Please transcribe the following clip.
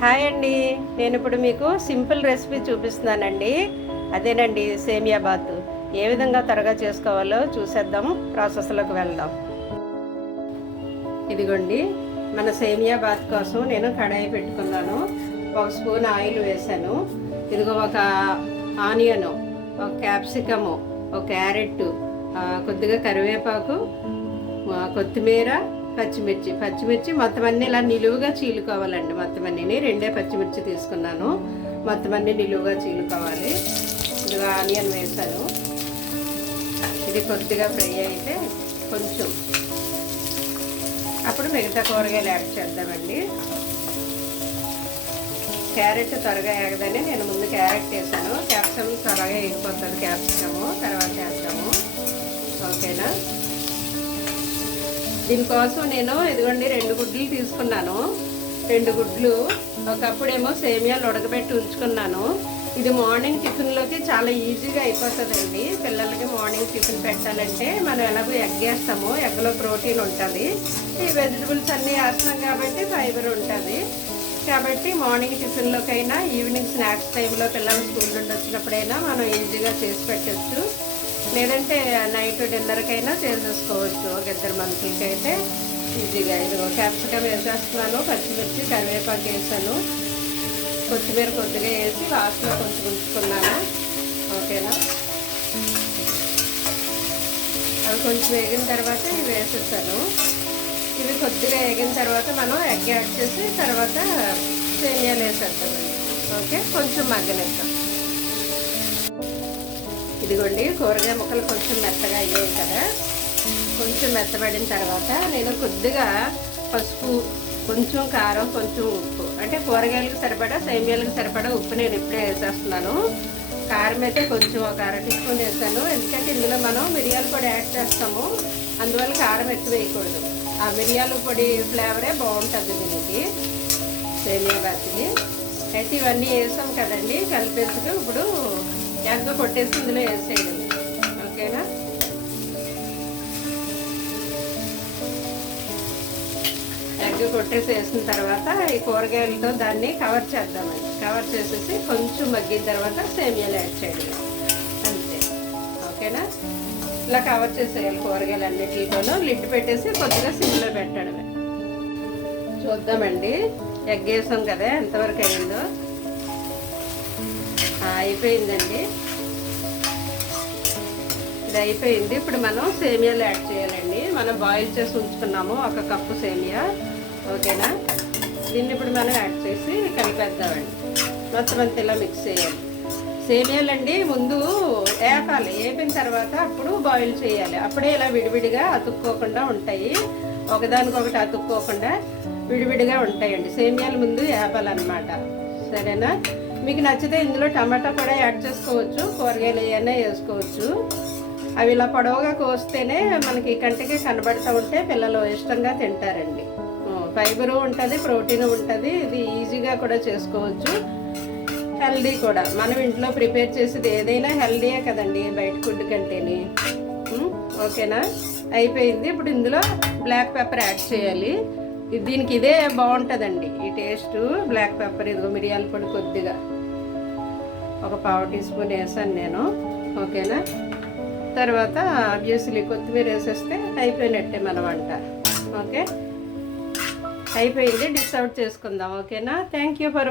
Hi అండి. నేను ఇప్పుడు మీకు సింపుల్ రెసిపీ చూపిస్తున్నానండి. అదేనండి సేమియా బాత్. ఏ విధంగా త్వరగా చేసుకోవాలో చూసేద్దాం, ప్రాసెస్లోకి వెళ్దాం. ఇదిగోండి, మన సేమియా బాత్ కోసం నేను కడాయి పెట్టుకున్నాను. 1 స్పూన్ ఆయిల్ వేసాను. ఇదిగో ఒక ఆనియను, ఒక క్యాప్సికము, ఒక క్యారెట్, కొద్దిగా కరివేపాకు, కొత్తిమీర, పచ్చిమిర్చి మొత్తం అన్నీ ఇలా నిలువుగా చీలుకోవాలండి. మొత్తం అన్నీ 2 పచ్చిమిర్చి తీసుకున్నాను. మొత్తం అన్నీ నిలువుగా చీలుకోవాలి. ఇది ఆనియన్ వేసాను. ఇది కొద్దిగా ఫ్రై అయితే కొంచెం అప్పుడు మిగతా కూరగాయలు యాడ్ చేద్దామండి. క్యారెట్ త్వరగా వేగదని నేను ముందు క్యారెట్ వేసాను. క్యాప్సికమ్ త్వరగా వేగిపోతుంది. క్యాప్సికము తర్వాత వేద్దాము. ఓకేనా? దీనికోసం నేను ఇదిగోండి 2 గుడ్లు తీసుకున్నాను. 2 గుడ్లు, ఒకప్పుడేమో సేమియాలు ఉడకబెట్టి ఉంచుకున్నాను. ఇది మార్నింగ్ టిఫిన్లోకి చాలా ఈజీగా అయిపోతుందండి. పిల్లలకి మార్నింగ్ టిఫిన్ పెట్టాలంటే మనం ఎలాగో ఎగ్ వేస్తాము. ఎగ్లో ప్రోటీన్ ఉంటుంది. ఈ వెజిటబుల్స్ అన్నీ వేస్తున్నాం కాబట్టి ఫైబర్ ఉంటుంది. కాబట్టి మార్నింగ్ టిఫిన్లోకైనా ఈవినింగ్ స్నాక్స్ టైంలో పిల్లలు స్కూల్ నుండి వచ్చినప్పుడైనా మనం ఈజీగా చేసి పెట్టచ్చు. లేదంటే నైట్ డిన్నర్కైనా చేసేసుకోవచ్చు. ఒక 2 మందికి అయితే ఈజీగా. ఇదిగో క్యాప్సికమ్ వేసేస్తున్నాను. పచ్చిమిర్చి, కరివేపాకు వేసాను. కొత్తిమీర కొద్దిగా వేసి లాస్ట్లో కొంచెం ఉంచుకున్నాను. ఓకేనా? అవి కొంచెం వేగిన తర్వాత ఇవి వేసేసాను. ఇవి కొద్దిగా వేగిన తర్వాత మనం ఎగ్ యాడ్ చేసి తర్వాత సేమియాలు వేసేద్దామండి. ఓకే, కొంచెం మగ్గనిద్దాం. ఇదిగోండి, కూరగాయ ముక్కలు కొంచెం మెత్తగా అయ్యాయి కదా. కొంచెం మెత్తబడిన తర్వాత నేను కొద్దిగా పసుపు, కొంచెం కారం, కొంచెం ఉప్పు, అంటే కూరగాయలకు సరిపడా సేమియాలకు సరిపడా ఉప్పు నేను ఇప్పుడే వేసేస్తున్నాను. కారం అయితే కొంచెం ఒక 1/2 టీ స్పూన్ వేసాను. ఎందుకంటే ఇందులో మనం మిరియాల పొడి యాడ్ చేస్తాము. అందువల్ల కారం ఎక్కువ వేయకూడదు. ఆ మిరియాల పొడి ఫ్లేవరే బాగుంటుంది దీనికి, సేమియా బాత్కి. అయితే ఇవన్నీ వేసాం కదండి, కలిపేసుకు ఇప్పుడు ఎగ్ కొట్టేసి ఇందులో వేసేయడం. ఓకేనా? ఎగ్ కొట్టేసి వేసిన తర్వాత ఈ కూరగాయలతో దాన్ని కవర్ చేద్దామండి. కవర్ చేసేసి కొంచెం మగ్గిన తర్వాత సేమియాలు యాడ్ చేయడం అంతే. ఓకేనా? ఇలా కవర్ చేసేయాలి కూరగాయలు అన్నిటితోనూ. లిడ్ పెట్టేసి కొద్దిగా సిమ్లో పెట్టడమే. చూద్దామండి, ఎగ్ వేసాం కదా ఎంతవరకు అయిందో. అయిపోయిందండి, ఇది అయిపోయింది. ఇప్పుడు మనం సేమియాలు యాడ్ చేయాలండి. మనం బాయిల్ చేసి ఉంచుకున్నాము 1 కప్పు సేమియా. ఓకేనా? దీన్ని ఇప్పుడు మనం యాడ్ చేసి కలిపేద్దామండి. మొత్తం అంతా ఇలా మిక్స్ చేయాలి. సేమియాలు అండి ముందు వేపాలి. వేపిన తర్వాత అప్పుడు బాయిల్ చేయాలి. అప్పుడే ఇలా విడివిడిగా అతుక్కోకుండా ఉంటాయి. ఒకదానికొకటి అతుక్కోకుండా విడివిడిగా ఉంటాయండి. సేమియాలు ముందు వేపాలన్నమాట. సరేనా? మీకు నచ్చితే ఇందులో టమాటా కూడా యాడ్ చేసుకోవచ్చు. కూరగాయలు ఏమైనా వేసుకోవచ్చు. అవి ఇలా పొడవుగా కోస్తేనే మనకి కంటికి కనబడుతూ ఉంటే పిల్లలు ఇష్టంగా తింటారండి. ఫైబరు ఉంటుంది, ప్రోటీన్ ఉంటుంది. ఇది ఈజీగా కూడా చేసుకోవచ్చు. హెల్దీ కూడా. మనం ఇంట్లో ప్రిపేర్ చేసేది ఏదైనా హెల్దీయే కదండి బయట ఫుడ్ కంటేని. ఓకేనా? అయిపోయింది. ఇప్పుడు ఇందులో బ్లాక్ పెప్పర్ యాడ్ చేయాలి. దీనికి ఇదే బాగుంటుందండి ఈ టేస్ట్. బ్లాక్ పెప్పర్, ఇదిగో మిరియాల పొడి కొద్దిగా ఒక 1/4 టీ స్పూన్ వేసాను నేను. ఓకేనా? తర్వాత ఆబ్వియస్లీ కొత్తిమీర వేసేస్తే అయిపోయినట్టే మన వంట. ఓకే, అయిపోయింది. డిష్ అవుట్ చేసుకుందాం. ఓకేనా? Thank you for